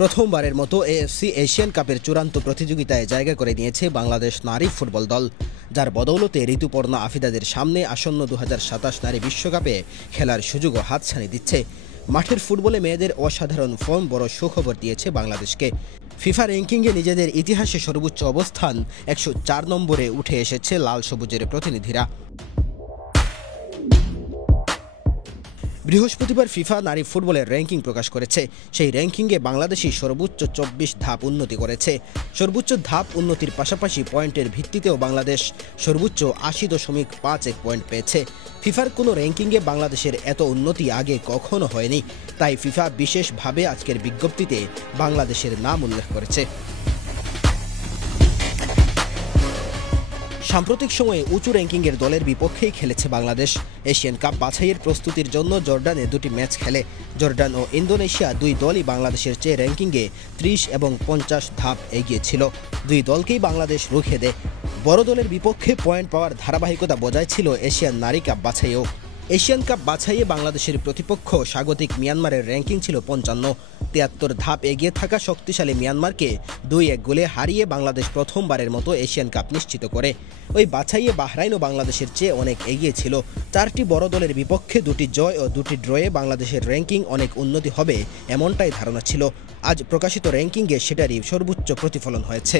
প্রথমবারের মতো AFC Asian কাপের চূড়ান্ত প্রতিযোগিতায় জায়গা করে নিয়েছে বাংলাদেশ নারী ফুটবল দল, যার বদৌলতে ঋতুপর্ণা আফিদাদের সামনে আসন্ন 2027 নারী বিশ্বকাপে খেলার সুযোগও হাতছানি দিচ্ছে। মাঠের ফুটবলে মেয়েদের অসাধারণ ফর্ম বড় সুখবর দিয়েছে বাংলাদেশকে। ফিফা র্যাঙ্কিংয়ে নিজেদের ইতিহাসে সর্বোচ্চ অবস্থান 104 নম্বরে উঠে এসেছে লাল সবুজের প্রতিনিধিরা। বৃহস্পতিবার ফিফা নারী ফুটবলের র্যাঙ্কিং প্রকাশ করেছে। সেই র্যাঙ্কিংয়ে বাংলাদেশই সর্বোচ্চ 24 ধাপ উন্নতি করেছে। সর্বোচ্চ ধাপ উন্নতির পাশাপাশি পয়েন্টের ভিত্তিতেও বাংলাদেশ সর্বোচ্চ 80.51 পয়েন্ট পেয়েছে। ফিফার কোনো র্যাঙ্কিংয়ে বাংলাদেশের এত উন্নতি আগে কখনো হয়নি, তাই ফিফা বিশেষভাবে আজকের বিজ্ঞপ্তিতে বাংলাদেশের নাম উল্লেখ করেছে। সাম্প্রতিক সময়ে উঁচু র্যাঙ্কিংয়ের দলের বিপক্ষেই খেলেছে বাংলাদেশ। এশিয়ান কাপ বাছাইয়ের প্রস্তুতির জন্য জর্ডানে 2টি ম্যাচ খেলে। জর্ডান ও ইন্দোনেশিয়া দুই দলই বাংলাদেশের চেয়ে র্যাঙ্কিংয়ে 30 এবং 50 ধাপ এগিয়ে ছিল। দুই দলকেই বাংলাদেশ রুখে দেয়। বড় দলের বিপক্ষে পয়েন্ট পাওয়ার ধারাবাহিকতা বজায় ছিল এশিয়ান নারী কাপ বাছাইয়েও। এশিয়ান কাপ বাছাইয়ে বাংলাদেশের প্রতিপক্ষ স্বাগতিক মিয়ানমারের র্যাঙ্কিং ছিল 55। 73 ধাপ এগিয়ে থাকা শক্তিশালী মিয়ানমারকে 2-1 গোলে হারিয়ে বাংলাদেশ প্রথমবারের মতো এশিয়ান কাপ নিশ্চিত করে। ওই বাছাইয়ে বাহরাইনও বাংলাদেশের চেয়ে অনেক এগিয়ে ছিল। 4টি বড় দলের বিপক্ষে 2টি জয় ও 2টি ড্রয়ে বাংলাদেশের র্যাঙ্কিং অনেক উন্নতি হবে এমনটাই ধারণা ছিল। আজ প্রকাশিত র্যাঙ্কিংয়ে সেটারই সর্বোচ্চ প্রতিফলন হয়েছে।